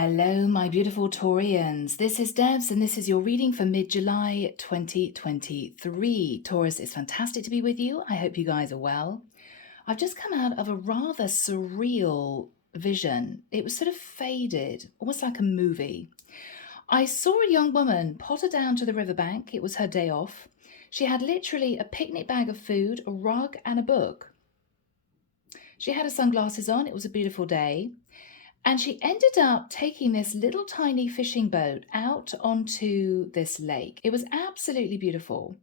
Hello, my beautiful Taurians. This is Debs, and this is your reading for mid-July 2023. Taurus, it's fantastic to be with you. I hope you guys are well. I've just come out of a rather surreal vision. It was sort of faded, almost like a movie. I saw a young woman potter down to the riverbank. It was her day off. She had literally a picnic bag of food, a rug, and a book. She had her sunglasses on. It was a beautiful day. And she ended up taking this little tiny fishing boat out onto this lake. It was absolutely beautiful.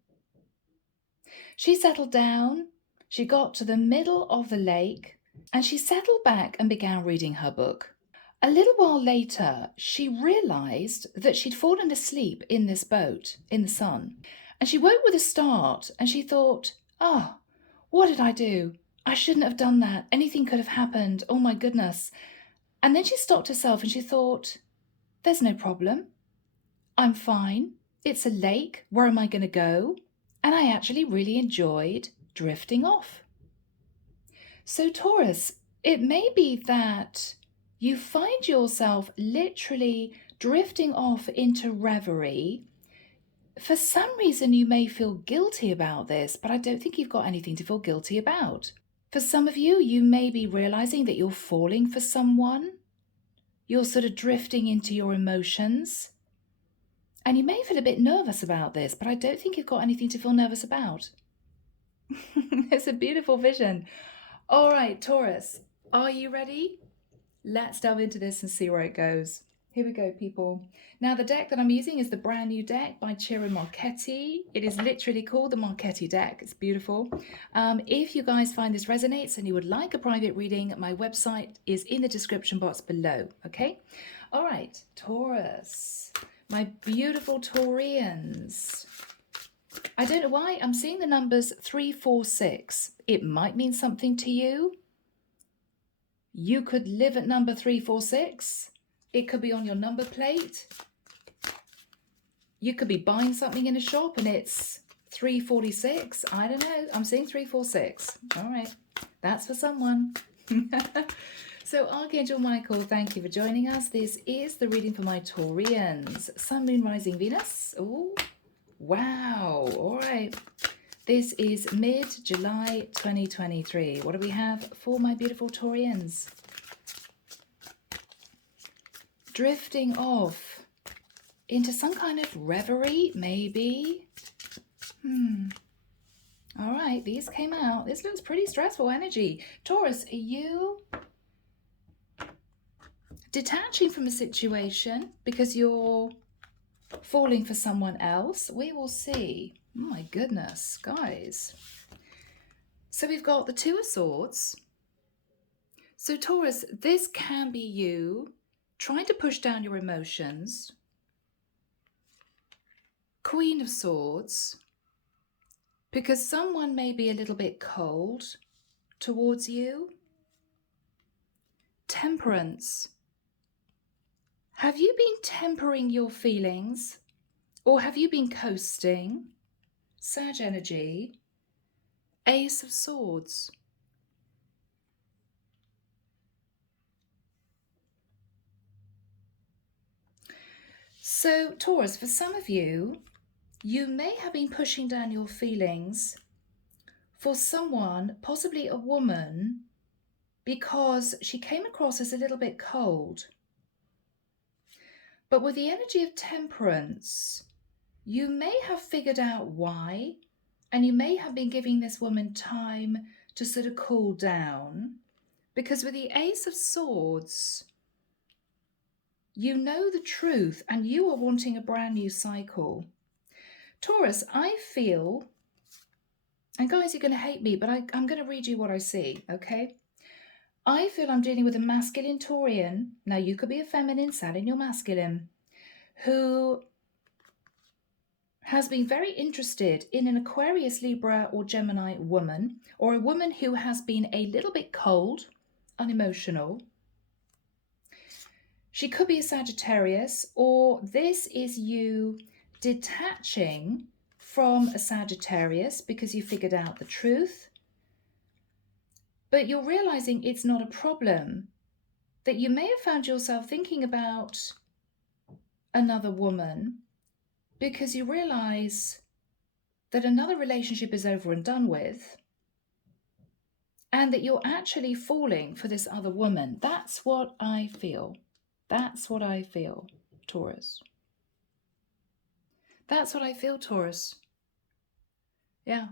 She settled down, she got to the middle of the lake, and she settled back and began reading her book. A little while later, she realized that she'd fallen asleep in this boat in the sun. And she woke with a start and she thought, what did I do? I shouldn't have done that. Anything could have happened. Oh my goodness. And then she stopped herself and she thought, there's no problem. I'm fine. It's a lake. Where am I going to go? And I actually really enjoyed drifting off. So Taurus, it may be that you find yourself literally drifting off into reverie. For some reason, you may feel guilty about this, but I don't think you've got anything to feel guilty about. For some of you, you may be realizing that you're falling for someone. You're sort of drifting into your emotions. And you may feel a bit nervous about this, but I don't think you've got anything to feel nervous about. It's a beautiful vision. All right, Taurus, are you ready? Let's delve into this and see where it goes. Here we go, people. Now, the deck that I'm using is the brand new deck by Ciro Marchetti. It is literally called the Marchetti deck. It's beautiful. If you guys find this resonates and you would like a private reading, my website is in the description box below, okay? All right, Taurus, my beautiful Taurians. I don't know why I'm seeing the numbers 346. It might mean something to you. You could live at number 346. It could be on your number plate. You could be buying something in a shop and it's 346. I don't know. I'm seeing 346. All right. That's for someone. So Archangel Michael, thank you for joining us. This is the reading for my Taurians. Sun, Moon, Rising, Venus. Oh, wow. All right. This is mid-July 2023. What do we have for my beautiful Taurians? Drifting off into some kind of reverie, maybe. All right, these came out. This looks pretty stressful energy. Taurus, are you detaching from a situation because you're falling for someone else? We will see. Oh my goodness, guys. So we've got the Two of Swords. So Taurus, this can be you trying to push down your emotions. Queen of Swords, because someone may be a little bit cold towards you. Temperance. Have you been tempering your feelings or have you been coasting? Sag energy. Ace of Swords. So Taurus, for some of you, you may have been pushing down your feelings for someone, possibly a woman, because she came across as a little bit cold. But with the energy of Temperance, you may have figured out why, and you may have been giving this woman time to sort of cool down, because with the Ace of Swords, you know the truth and you are wanting a brand new cycle. Taurus, I feel, and guys, you're going to hate me, but I'm going to read you what I see, okay? I feel I'm dealing with a masculine Taurian. Now, you could be a feminine, sat in your masculine, who has been very interested in an Aquarius, Libra, or Gemini woman, or a woman who has been a little bit cold, unemotional. She could be a Sagittarius, or this is you detaching from a Sagittarius because you figured out the truth. But you're realizing it's not a problem that you may have found yourself thinking about another woman because you realize that another relationship is over and done with, and that you're actually falling for this other woman. That's what I feel. That's what I feel, Taurus. That's what I feel, Taurus. Yeah.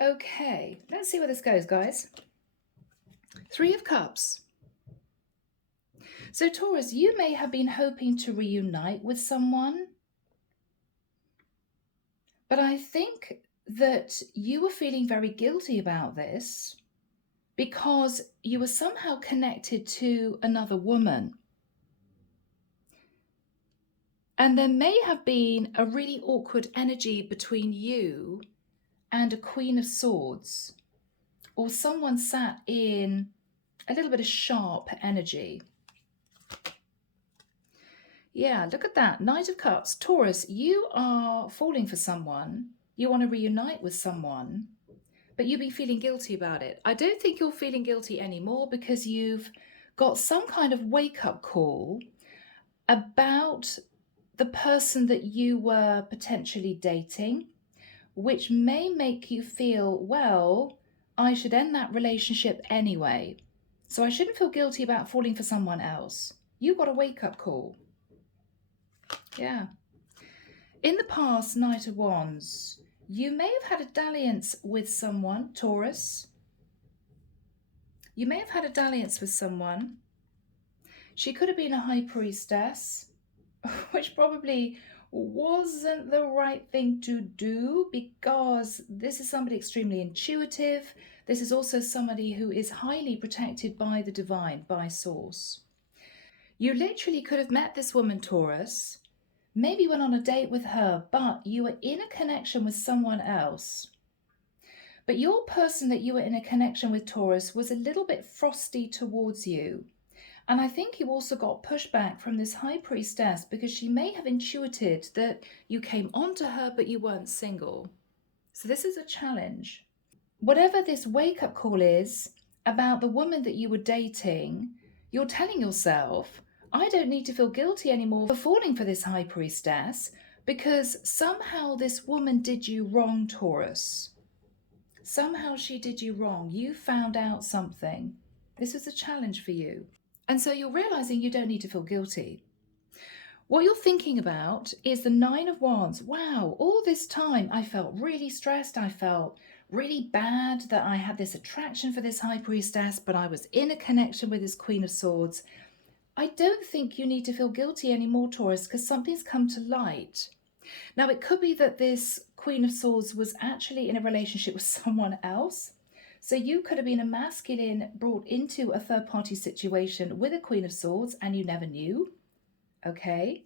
Okay, let's see where this goes, guys. 3 of Cups. So, Taurus, you may have been hoping to reunite with someone, but I think that you were feeling very guilty about this because you were somehow connected to another woman. And there may have been a really awkward energy between you and a Queen of Swords, or someone sat in a little bit of sharp energy. Yeah, look at that. Knight of Cups. Taurus, you are falling for someone. You want to reunite with someone, but you've been feeling guilty about it. I don't think you're feeling guilty anymore because you've got some kind of wake-up call about the person that you were potentially dating, which may make you feel, well, I should end that relationship anyway. So I shouldn't feel guilty about falling for someone else. You got a wake-up call. Yeah. In the past, Knight of Wands, you may have had a dalliance with someone, Taurus. You may have had a dalliance with someone. She could have been a high priestess, which probably wasn't the right thing to do because this is somebody extremely intuitive. This is also somebody who is highly protected by the divine, by source. You literally could have met this woman, Taurus, maybe went on a date with her, but you were in a connection with someone else. But your person that you were in a connection with, Taurus, was a little bit frosty towards you. And I think you also got pushback from this high priestess because she may have intuited that you came onto her, but you weren't single. So this is a challenge. Whatever this wake-up call is about the woman that you were dating, you're telling yourself, I don't need to feel guilty anymore for falling for this high priestess because somehow this woman did you wrong, Taurus. Somehow she did you wrong. You found out something. This was a challenge for you. And so you're realizing you don't need to feel guilty. What you're thinking about is the 9 of Wands. Wow, all this time I felt really stressed. I felt really bad that I had this attraction for this high priestess, but I was in a connection with this Queen of Swords. I don't think you need to feel guilty anymore, Taurus, because something's come to light. Now, it could be that this Queen of Swords was actually in a relationship with someone else. So you could have been a masculine brought into a third-party situation with a Queen of Swords and you never knew, okay?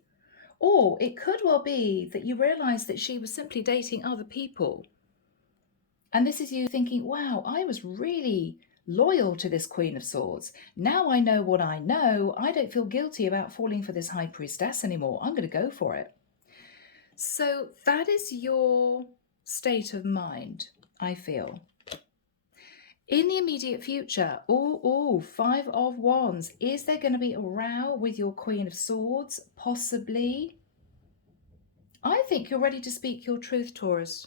Or it could well be that you realised that she was simply dating other people. And this is you thinking, wow, I was really loyal to this Queen of Swords. Now I know what I know. I don't feel guilty about falling for this high priestess anymore. I'm going to go for it. So that is your state of mind, I feel. In the immediate future, 5 of Wands. Is there going to be a row with your Queen of Swords? Possibly. I think you're ready to speak your truth, Taurus.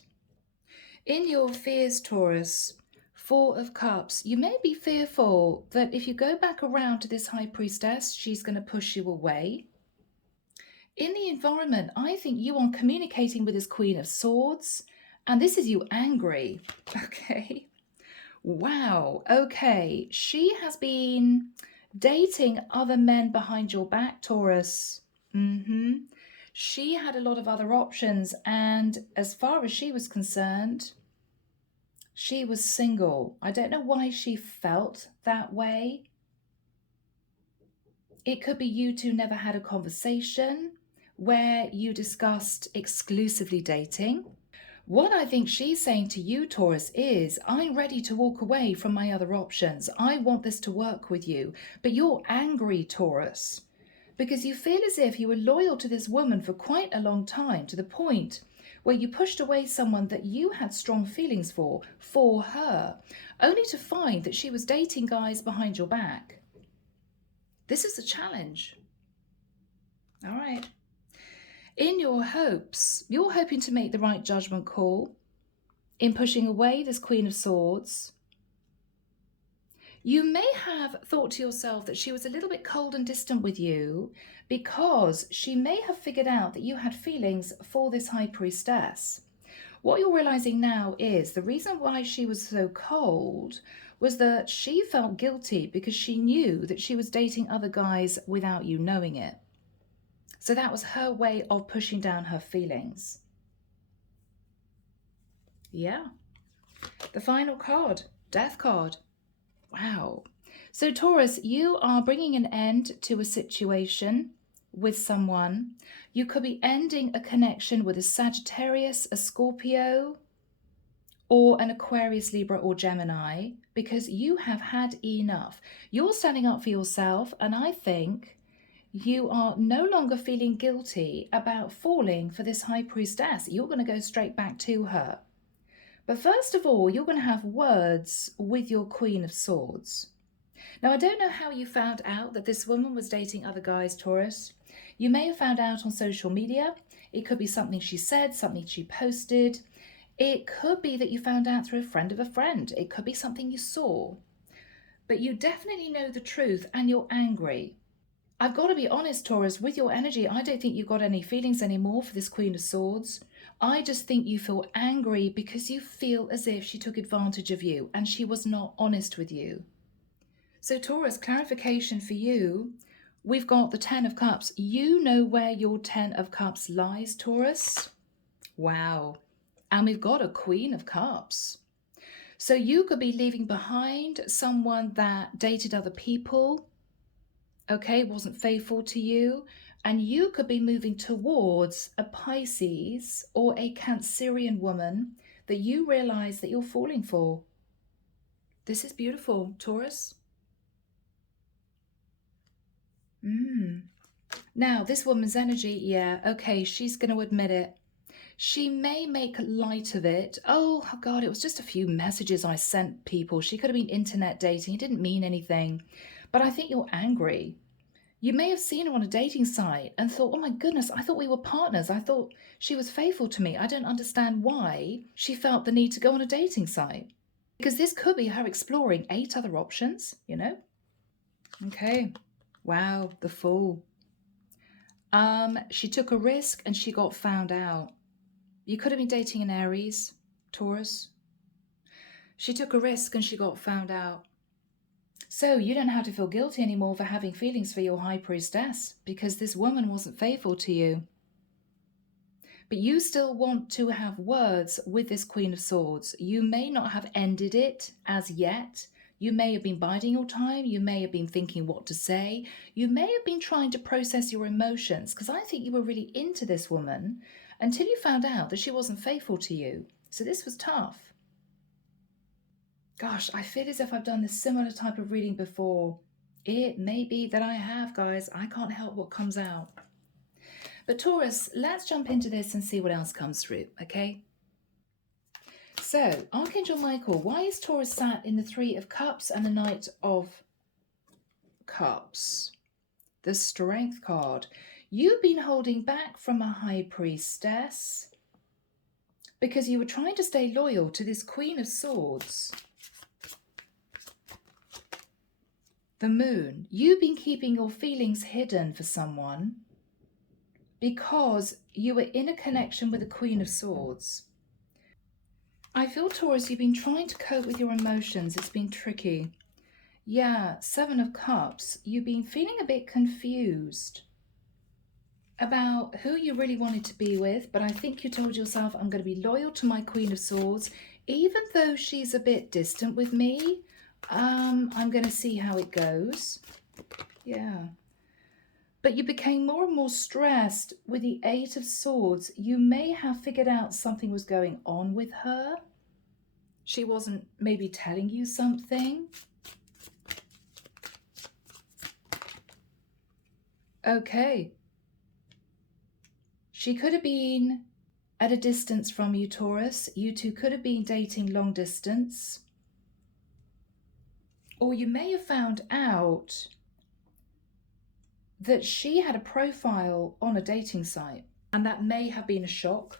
In your fears, Taurus, 4 of Cups, you may be fearful that if you go back around to this high priestess, she's going to push you away. In the environment, I think you are communicating with this Queen of Swords, and this is you angry, okay? Wow, okay. She has been dating other men behind your back, Taurus. She had a lot of other options, and as far as she was concerned, she was single. I don't know why she felt that way. It could be you two never had a conversation where you discussed exclusively dating. What I think she's saying to you, Taurus, is I'm ready to walk away from my other options. I want this to work with you. But you're angry, Taurus, because you feel as if you were loyal to this woman for quite a long time, to the point where you pushed away someone that you had strong feelings for her, only to find that she was dating guys behind your back. This is a challenge. All right. In your hopes, you're hoping to make the right judgment call in pushing away this Queen of Swords. You may have thought to yourself that she was a little bit cold and distant with you because she may have figured out that you had feelings for this High Priestess. What you're realizing now is the reason why she was so cold was that she felt guilty because she knew that she was dating other guys without you knowing it. So that was her way of pushing down her feelings. Yeah. The final card, Death card. Wow. So Taurus, you are bringing an end to a situation with someone. You could be ending a connection with a Sagittarius, a Scorpio, or an Aquarius, Libra, or Gemini, because you have had enough. You're standing up for yourself, and I think you are no longer feeling guilty about falling for this High Priestess. You're going to go straight back to her. But first of all, you're going to have words with your Queen of Swords. Now, I don't know how you found out that this woman was dating other guys, Taurus. You may have found out on social media. It could be something she said, something she posted. It could be that you found out through a friend of a friend. It could be something you saw. But you definitely know the truth and you're angry. I've got to be honest, Taurus, with your energy, I don't think you've got any feelings anymore for this Queen of Swords. I just think you feel angry because you feel as if she took advantage of you and she was not honest with you. So Taurus, clarification for you. We've got the 10 of Cups. You know where your 10 of Cups lies, Taurus. Wow. And we've got a Queen of Cups. So you could be leaving behind someone that dated other people, okay, wasn't faithful to you, and you could be moving towards a Pisces or a Cancerian woman that you realize that you're falling for. This is beautiful, Taurus. Now, this woman's energy, yeah, okay, she's going to admit it. She may make light of it. Oh, God, it was just a few messages I sent people. She could have been internet dating. It didn't mean anything. But I think you're angry. You may have seen her on a dating site and thought, oh my goodness, I thought we were partners. I thought she was faithful to me. I don't understand why she felt the need to go on a dating site. Because this could be her exploring 8 other options, you know? Okay. Wow, the Fool. She took a risk and she got found out. You could have been dating an Aries, Taurus. She took a risk and she got found out. So you don't have to feel guilty anymore for having feelings for your High Priestess because this woman wasn't faithful to you. But you still want to have words with this Queen of Swords. You may not have ended it as yet. You may have been biding your time. You may have been thinking what to say. You may have been trying to process your emotions because I think you were really into this woman until you found out that she wasn't faithful to you. So this was tough. Gosh, I feel as if I've done this similar type of reading before. It may be that I have, guys. I can't help what comes out. But Taurus, let's jump into this and see what else comes through, okay? So, Archangel Michael, why is Taurus sat in the 3 of Cups and the Knight of Cups? The Strength card. You've been holding back from a High Priestess because you were trying to stay loyal to this Queen of Swords. The Moon. You've been keeping your feelings hidden for someone because you were in a connection with the Queen of Swords. I feel, Taurus, you've been trying to cope with your emotions. It's been tricky. Yeah, 7 of Cups. You've been feeling a bit confused about who you really wanted to be with, but I think you told yourself, I'm going to be loyal to my Queen of Swords, even though she's a bit distant with me. I'm going to see how it goes. Yeah. But you became more and more stressed with the 8 of Swords. You may have figured out something was going on with her. She wasn't maybe telling you something. Okay. She could have been at a distance from you, Taurus. You two could have been dating long distance. Or you may have found out that she had a profile on a dating site, and that may have been a shock.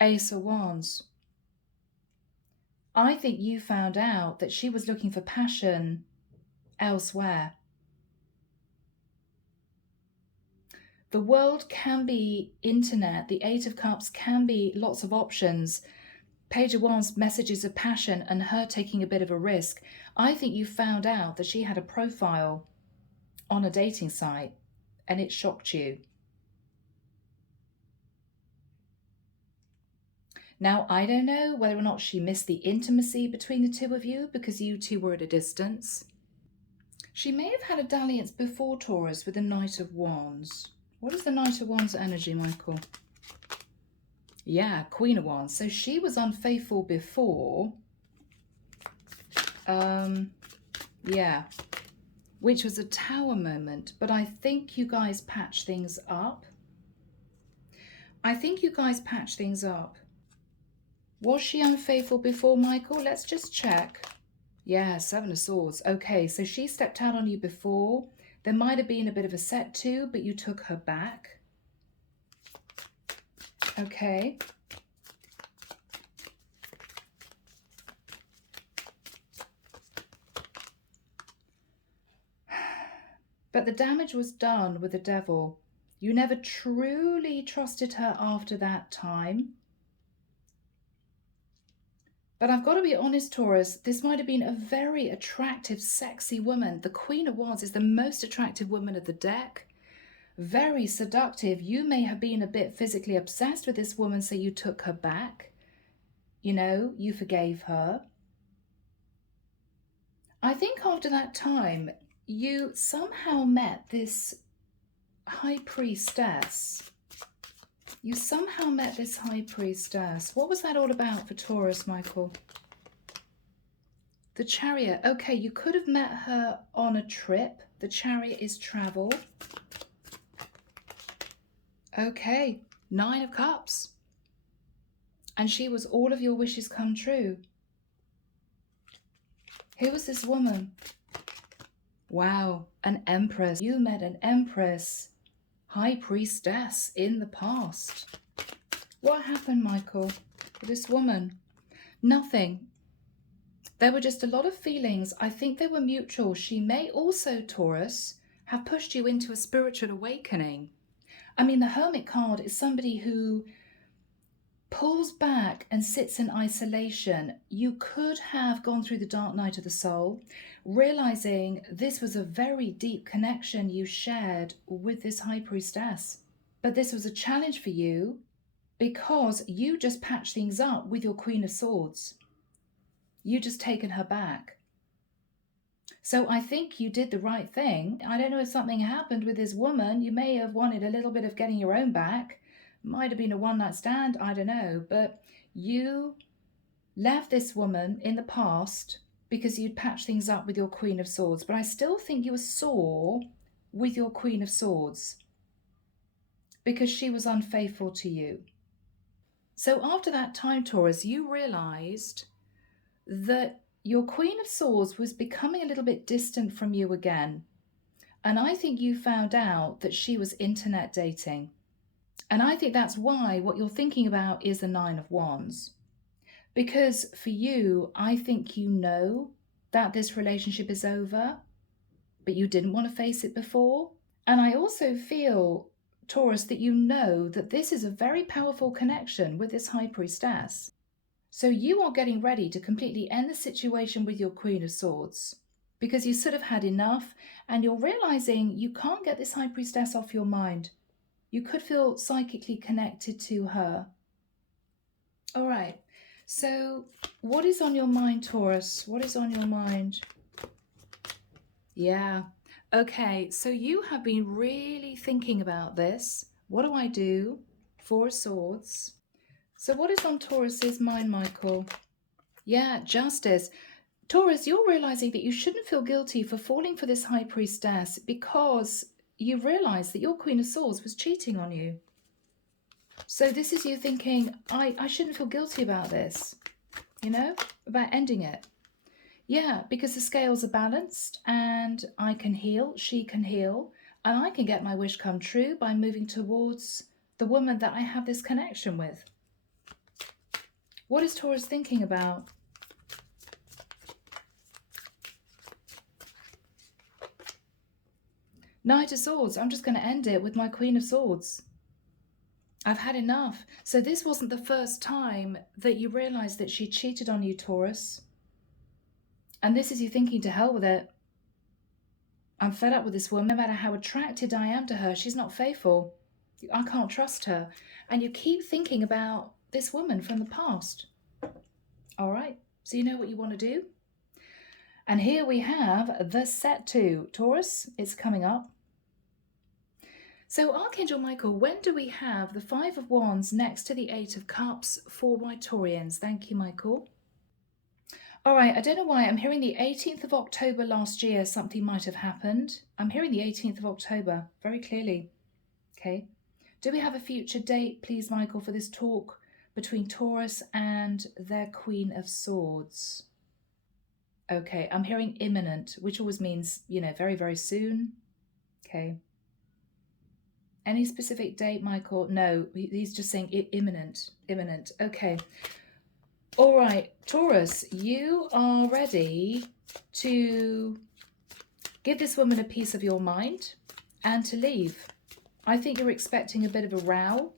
Ace of Wands. I think you found out that she was looking for passion elsewhere. The world can be internet. The Eight of Cups can be lots of options. Page of Wands, messages of passion and her taking a bit of a risk. I think you found out that she had a profile on a dating site and it shocked you. Now, I don't know whether or not she missed the intimacy between the two of you because you two were at a distance. She may have had a dalliance before, Taurus, with the Knight of Wands. What is the Knight of Wands energy, Michael? Yeah, Queen of Wands. So she was unfaithful before. Yeah, which was a Tower moment. But I think you guys patch things up. Was she unfaithful before, Michael? Let's just check. Yeah, Seven of Swords. Okay, so she stepped out on you before. There might have been a bit of a set to, but you took her back. Okay. But the damage was done with the Devil. You never truly trusted her after that time. But I've got to be honest, Taurus, this might have been a very attractive, sexy woman. The Queen of Wands is the most attractive woman of the deck. Very seductive. You may have been a bit physically obsessed with this woman, so you took her back. You know, you forgave her. I think after that time, you somehow met this High Priestess. What was that all about for Taurus, Michael? The Chariot. Okay, you could have met her on a trip. The Chariot is travel. Okay, Nine of Cups. And she was all of your wishes come true. Who was this woman? Wow, an Empress. You met an Empress. High Priestess in the past. What happened, Michael, with this woman? Nothing. There were just a lot of feelings. I think they were mutual. She may also, Taurus, have pushed you into a spiritual awakening. I mean, the Hermit card is somebody who pulls back and sits in isolation. You could have gone through the dark night of the soul, realizing this was a very deep connection you shared with this High Priestess. But this was a challenge for you because you just patched things up with your Queen of Swords. You just taken her back. So I think you did the right thing. I don't know if something happened with this woman. You may have wanted a little bit of getting your own back. Might have been a one-night stand, I don't know. But you left this woman in the past because you'd patched things up with your Queen of Swords. But I still think you were sore with your Queen of Swords because she was unfaithful to you. So after that time, Taurus, you realized that your Queen of Swords was becoming a little bit distant from you again. And I think you found out that she was internet dating. And I think that's why what you're thinking about is the Nine of Wands. Because for you, I think you know that this relationship is over, but you didn't want to face it before. And I also feel, Taurus, that you know that this is a very powerful connection with this High Priestess. So you are getting ready to completely end the situation with your Queen of Swords because you sort of had enough and you're realizing you can't get this High Priestess off your mind. You could feel psychically connected to her. All right. So what is on your mind, Taurus? What is on your mind? Yeah. Okay. So you have been really thinking about this. What do I do? Four of Swords. So what is on Taurus's mind, Michael? Yeah, Justice. Taurus, you're realizing that you shouldn't feel guilty for falling for this High Priestess because you realized that your Queen of Swords was cheating on you. So this is you thinking, I shouldn't feel guilty about this, you know, about ending it. Yeah, because the scales are balanced and I can heal, she can heal, and I can get my wish come true by moving towards the woman that I have this connection with. What is Taurus thinking about? Knight of Swords. I'm just going to end it with my Queen of Swords. I've had enough. So this wasn't the first time that you realized that she cheated on you, Taurus. And this is you thinking, to hell with it. I'm fed up with this woman. No matter how attracted I am to her, she's not faithful. I can't trust her. And you keep thinking about this woman from the past. All right, so you know what you want to do. And here we have the set 2. Taurus, it's coming up. So Archangel Michael, when do we have the 5 of Wands next to the 8 of Cups for my Taurians? Thank you, Michael. All right, I don't know why I'm hearing the 18th of October last year, something might have happened. I'm hearing the 18th of October very clearly. Okay. Do we have a future date, please, Michael, for this talk between Taurus and their Queen of Swords? Okay, I'm hearing imminent, which always means, you know, very, very soon. Okay. Any specific date, Michael? No, he's just saying imminent, imminent. Okay. All right, Taurus, you are ready to give this woman a piece of your mind and to leave. I think you're expecting a bit of a row,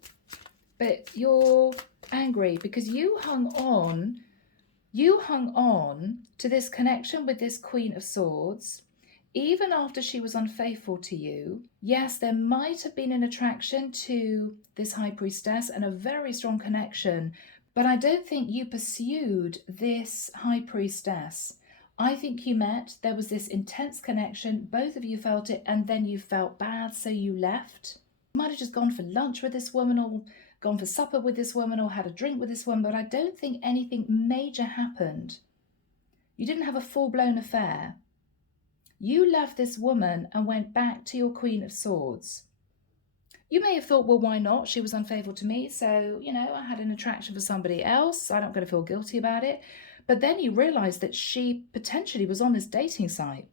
but you're angry because you hung on to this connection with this Queen of Swords, even after she was unfaithful to you. Yes, there might have been an attraction to this High Priestess and a very strong connection, but I don't think you pursued this High Priestess. I think you met, there was this intense connection, both of you felt it, and then you felt bad, so you left. You might have just gone for lunch with this woman or gone for supper with this woman or had a drink with this woman, but I don't think anything major happened. You didn't have a full-blown affair. You left this woman and went back to your Queen of Swords. You may have thought, well, why not? She was unfaithful to me, so, you know, I had an attraction for somebody else. I'm not going to feel guilty about it. But then you realized that she potentially was on this dating site.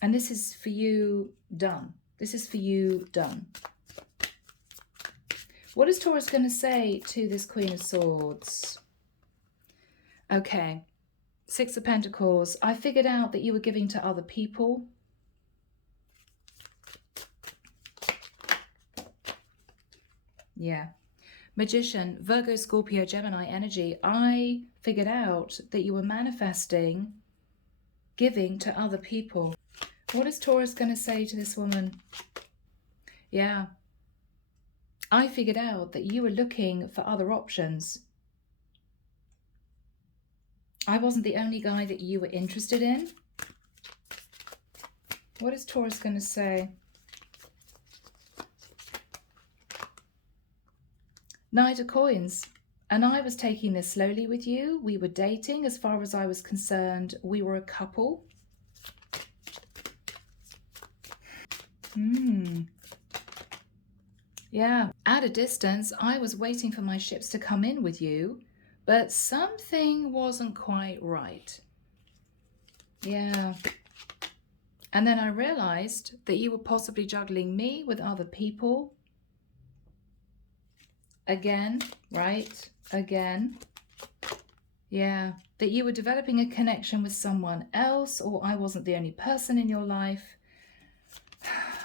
And this is for you done. This is for you done. What is Taurus going to say to this Queen of Swords? Okay. 6 of Pentacles. I figured out that you were giving to other people. Yeah. Magician, Virgo, Scorpio, Gemini energy. I figured out that you were manifesting giving to other people. What is Taurus going to say to this woman? Yeah. I figured out that you were looking for other options. I wasn't the only guy that you were interested in. What is Taurus going to say? Knight of Coins. And I was taking this slowly with you. We were dating. As far as I was concerned, we were a couple. Yeah. At a distance, I was waiting for my ships to come in with you, but something wasn't quite right. Yeah. And then I realized that you were possibly juggling me with other people. Again, right? Again. Yeah. That you were developing a connection with someone else, or I wasn't the only person in your life.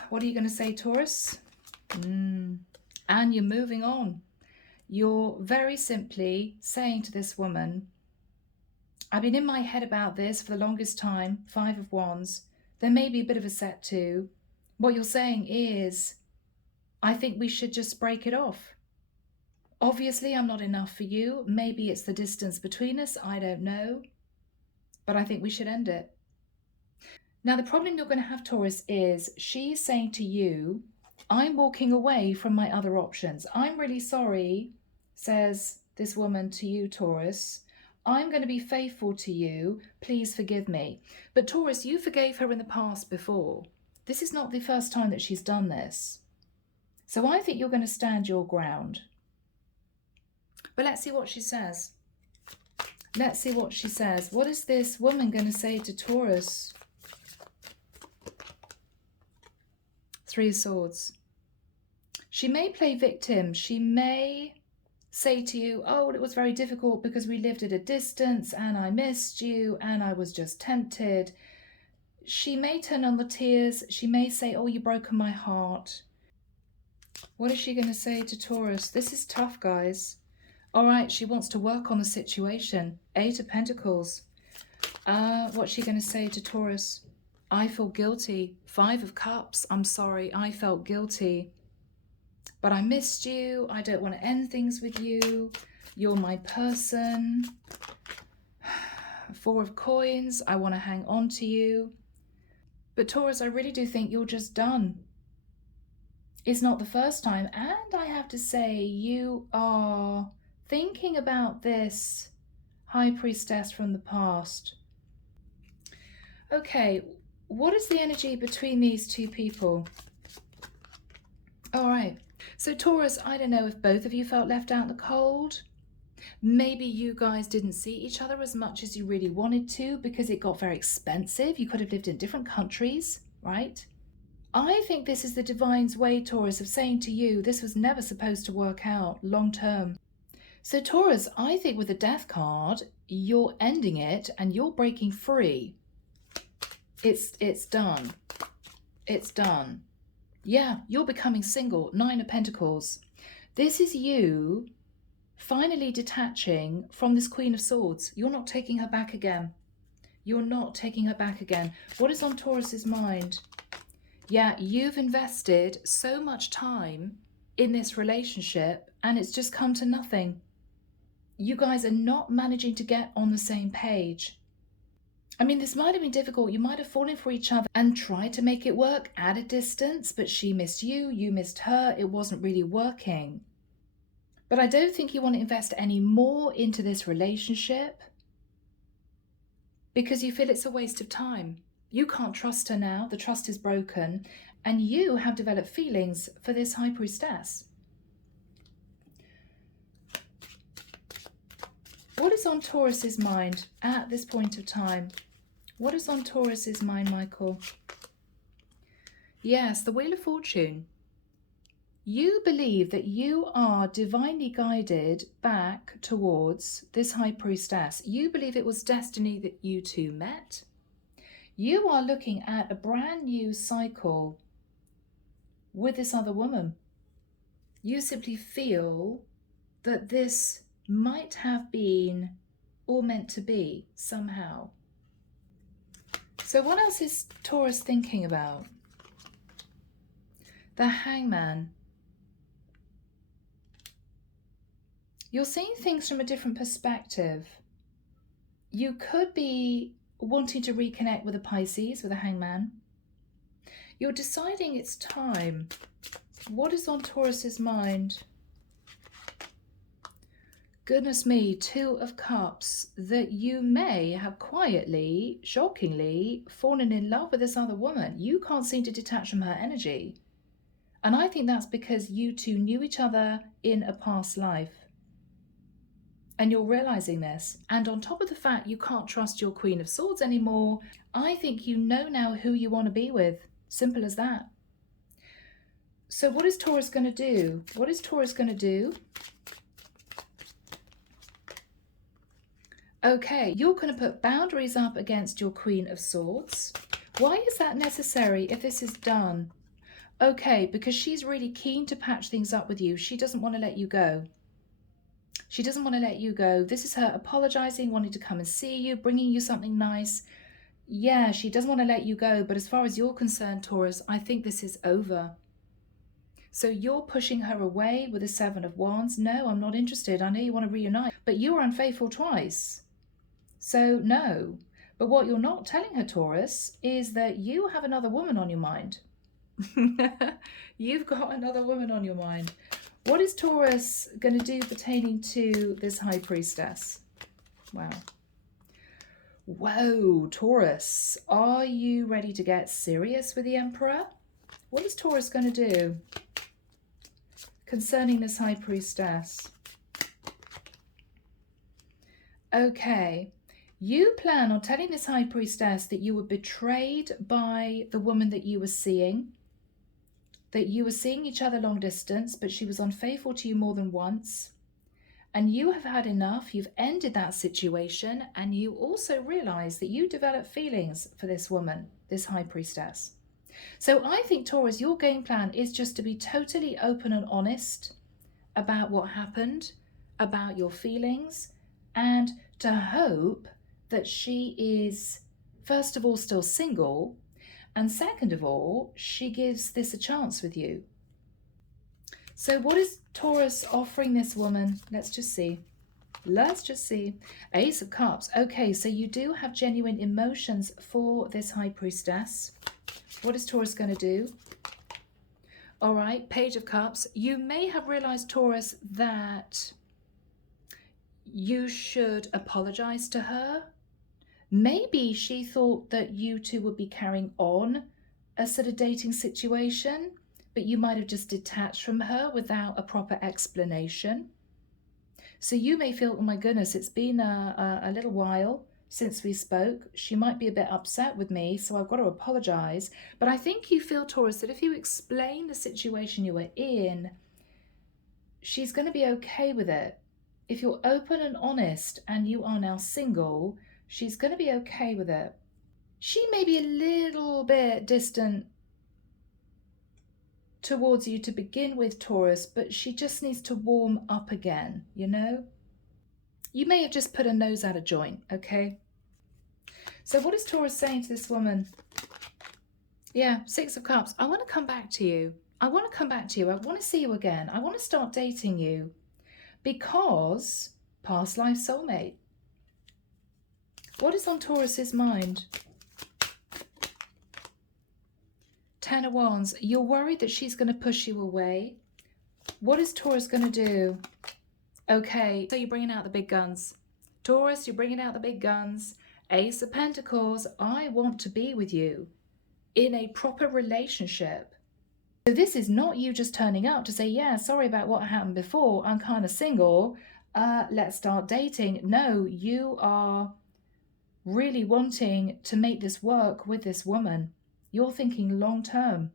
What are you going to say, Taurus? And you're moving on. You're very simply saying to this woman, I've been in my head about this for the longest time, 5 of Wands. There may be a bit of a set 2. What you're saying is, I think we should just break it off. Obviously, I'm not enough for you. Maybe it's the distance between us. I don't know. But I think we should end it. Now, the problem you're going to have, Taurus, is she's saying to you, I'm walking away from my other options. I'm really sorry, says this woman to you, Taurus. I'm going to be faithful to you. Please forgive me. But Taurus, you forgave her in the past before. This is not the first time that she's done this. So I think you're going to stand your ground. But let's see what she says. Let's see what she says. What is this woman going to say to Taurus? Three of Swords. She may play victim. She may say to you, oh, it was very difficult because we lived at a distance and I missed you and I was just tempted. She may turn on the tears. She may say, oh, you've broken my heart. What is she going to say to Taurus? This is tough, guys. All right, she wants to work on the situation. Eight of Pentacles. What's she going to say to Taurus? I feel guilty. Five of Cups. I'm sorry, I felt guilty. But I missed you. I don't want to end things with you. You're my person. Four of Coins. I want to hang on to you. But Taurus, I really do think you're just done. It's not the first time. And I have to say, you are thinking about this High Priestess from the past. Okay, what is the energy between these two people? All right. So Taurus, I don't know if both of you felt left out in the cold. Maybe you guys didn't see each other as much as you really wanted to because it got very expensive. You could have lived in different countries, right? I think this is the divine's way, Taurus, of saying to you, this was never supposed to work out long term. So Taurus, I think with the Death card, you're ending it and you're breaking free. It's done. It's done. Yeah, you're becoming single. Nine of Pentacles. This is you finally detaching from this Queen of Swords. You're not taking her back again. You're not taking her back again. What is on Taurus's mind? Yeah, you've invested so much time in this relationship and it's just come to nothing. You guys are not managing to get on the same page. I mean, this might have been difficult. You might have fallen for each other and tried to make it work at a distance, but she missed you, you missed her. It wasn't really working. But I don't think you want to invest any more into this relationship because you feel it's a waste of time. You can't trust her now. The trust is broken. And you have developed feelings for this High Priestess. What is on Taurus's mind at this point of time? What is on Taurus's mind, Michael? Yes, the Wheel of Fortune. You believe that you are divinely guided back towards this High Priestess. You believe it was destiny that you two met. You are looking at a brand new cycle with this other woman. You simply feel that this might have been all meant to be somehow. So what else is Taurus thinking about? The Hangman. You're seeing things from a different perspective. You could be wanting to reconnect with a Pisces, with a Hangman. You're deciding it's time. What is on Taurus's mind? Goodness me, Two of Cups, that you may have quietly, shockingly, fallen in love with this other woman. You can't seem to detach from her energy. And I think that's because you two knew each other in a past life. And you're realizing this. And on top of the fact you can't trust your Queen of Swords anymore, I think you know now who you want to be with. Simple as that. So what is Taurus going to do? What is Taurus going to do? Okay, you're going to put boundaries up against your Queen of Swords. Why is that necessary if this is done? Okay, because she's really keen to patch things up with you. She doesn't want to let you go. She doesn't want to let you go. This is her apologizing, wanting to come and see you, bringing you something nice. Yeah, she doesn't want to let you go. But as far as you're concerned, Taurus, I think this is over. So you're pushing her away with the Seven of Wands. No, I'm not interested. I know you want to reunite, but you were unfaithful twice. So no. But what you're not telling her, Taurus, is that you have another woman on your mind. You've got another woman on your mind. What is Taurus going to do pertaining to this High Priestess? Wow. Whoa, Taurus, are you ready to get serious with the Emperor? What is Taurus going to do concerning this High Priestess? Okay. You plan on telling this high priestess that you were betrayed by the woman that you were seeing, that you were seeing each other long distance, but she was unfaithful to you more than once. And you have had enough. You've ended that situation. And you also realize that you developed feelings for this woman, this high priestess. So I think, Taurus, your game plan is just to be totally open and honest about what happened, about your feelings, and to hope that she is, first of all, still single, and second of all, she gives this a chance with you. So what is Taurus offering this woman? Let's just see. Ace of Cups. Okay, so you do have genuine emotions for this high priestess. What is Taurus going to do? All right, Page of Cups. You may have realized, Taurus, that you should apologize to her. Maybe she thought that you two would be carrying on a sort of dating situation, but you might have just detached from her without a proper explanation. So you may feel, oh my goodness, it's been a little while since we spoke. She might be a bit upset with me, so I've got to apologize. But I think you feel, Taurus, that if you explain the situation you were in, she's going to be okay with it. If you're open and honest and you are now single, she's going to be okay with it. She may be a little bit distant towards you to begin with, Taurus, but she just needs to warm up again, you know? You may have just put her nose out of joint, okay? So what is Taurus saying to this woman? Yeah, Six of Cups. I want to come back to you. I want to see you again. I want to start dating you because past life soulmate. What is on Taurus's mind? Ten of Wands. You're worried that she's going to push you away. What is Taurus going to do? Okay, so you're bringing out the big guns. Taurus, you're bringing out the big guns. Ace of Pentacles. I want to be with you in a proper relationship. So this is not you just turning up to say, yeah, sorry about what happened before. I'm kind of single. Let's start dating. No, you are really wanting to make this work with this woman. You're thinking long term.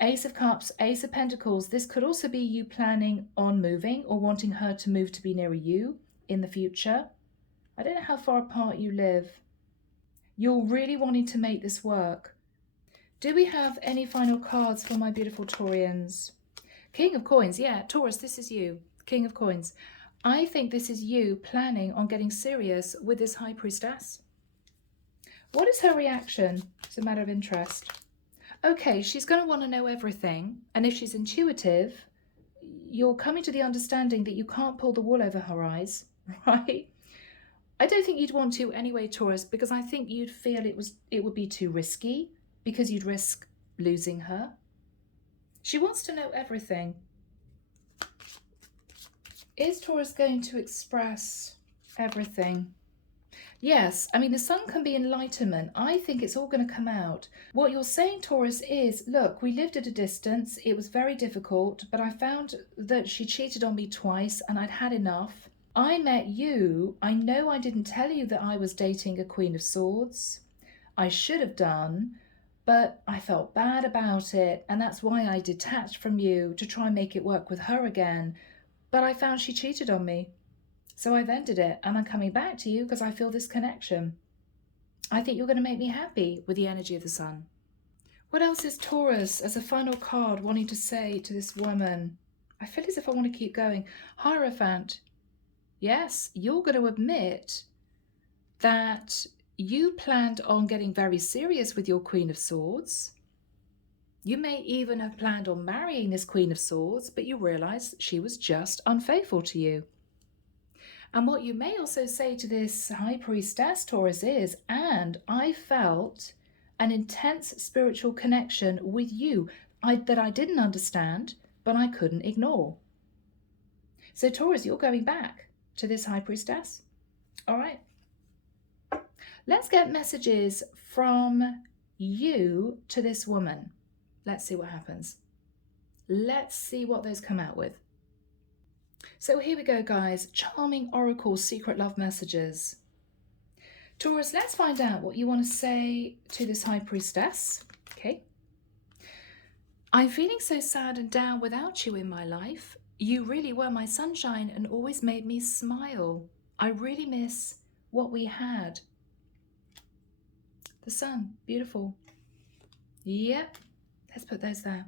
Ace of Cups, Ace of Pentacles. This could also be you planning on moving or wanting her to move to be nearer you in the future. I don't know how far apart you live. You're really wanting to make this work. Do we have any final cards for my beautiful Taurians? King of Coins. Yeah, Taurus, this is you. King of Coins. I think this is you planning on getting serious with this high priestess. What is her reaction? It's a matter of interest. Okay, she's going to want to know everything. And if she's intuitive, you're coming to the understanding that you can't pull the wool over her eyes, right? I don't think you'd want to anyway, Taurus, because I think you'd feel it would be too risky because you'd risk losing her. She wants to know everything. Is Taurus going to express everything? Yes, I mean, the sun can be enlightenment. I think it's all going to come out. What you're saying, Taurus, is, look, we lived at a distance. It was very difficult, but I found that she cheated on me twice and I'd had enough. I met you. I know I didn't tell you that I was dating a Queen of Swords. I should have done, but I felt bad about it. And that's why I detached from you to try and make it work with her again. But I found she cheated on me. So I've ended it and I'm coming back to you because I feel this connection. I think you're going to make me happy with the energy of the sun. What else is Taurus as a final card wanting to say to this woman? I feel as if I want to keep going. Hierophant. Yes, you're going to admit that you planned on getting very serious with your Queen of Swords. You may even have planned on marrying this Queen of Swords, but you realize she was just unfaithful to you. And what you may also say to this high priestess, Taurus, is, and I felt an intense spiritual connection with you that I didn't understand, but I couldn't ignore. So Taurus, you're going back to this high priestess. All right. Let's get messages from you to this woman. Let's see what happens. Let's see what those come out with. So here we go, guys. Charming Oracle Secret Love Messages. Taurus, let's find out what you want to say to this High Priestess. Okay. I'm feeling so sad and down without you in my life. You really were my sunshine and always made me smile. I really miss what we had. The sun, beautiful. Yep, let's put those there.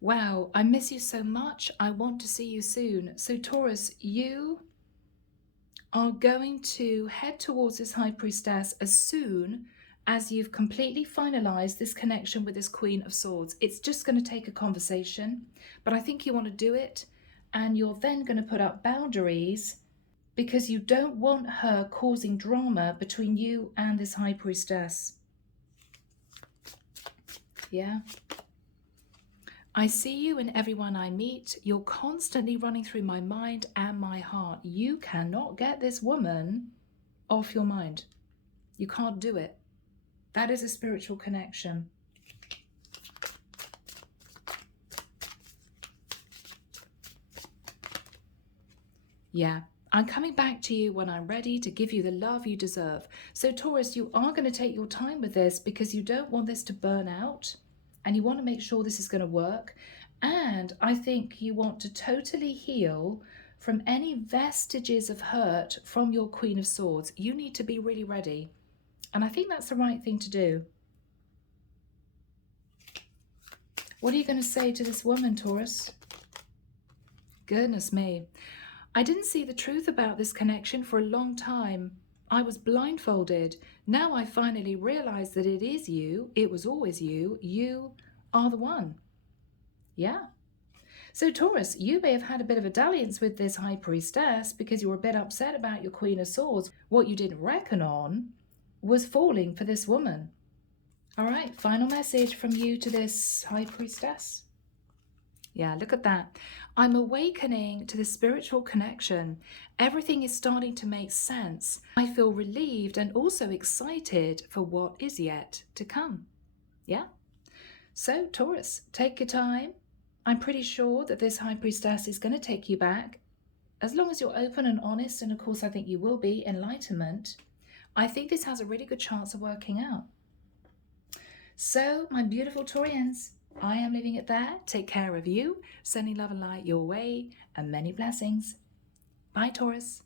Wow, I miss you so much. I want to see you soon. So Taurus, you are going to head towards this High Priestess as soon as you've completely finalized this connection with this Queen of Swords. It's just going to take a conversation, but I think you want to do it, and you're then going to put up boundaries because you don't want her causing drama between you and this High Priestess. Yeah. I see you in everyone I meet. You're constantly running through my mind and my heart. You cannot get this woman off your mind. You can't do it. That is a spiritual connection. Yeah. I'm coming back to you when I'm ready to give you the love you deserve. So Taurus, you are going to take your time with this because you don't want this to burn out. And you want to make sure this is going to work. And I think you want to totally heal from any vestiges of hurt from your Queen of Swords. You need to be really ready. And I think that's the right thing to do. What are you going to say to this woman, Taurus? Goodness me. I didn't see the truth about this connection for a long time. I was blindfolded. Now I finally realize that it is you. It was always you. You are the one. Yeah. So Taurus, you may have had a bit of a dalliance with this High Priestess because you were a bit upset about your Queen of Swords. What you didn't reckon on was falling for this woman. All right, final message from you to this High Priestess. Yeah, look at that. I'm awakening to the spiritual connection. Everything is starting to make sense. I feel relieved and also excited for what is yet to come. Yeah? So, Taurus, take your time. I'm pretty sure that this High Priestess is going to take you back. As long as you're open and honest, and of course I think you will be, enlightenment, I think this has a really good chance of working out. So, my beautiful Taurians, I am leaving it there. Take care of you, sending love and light your way, and many blessings. Bye, Taurus.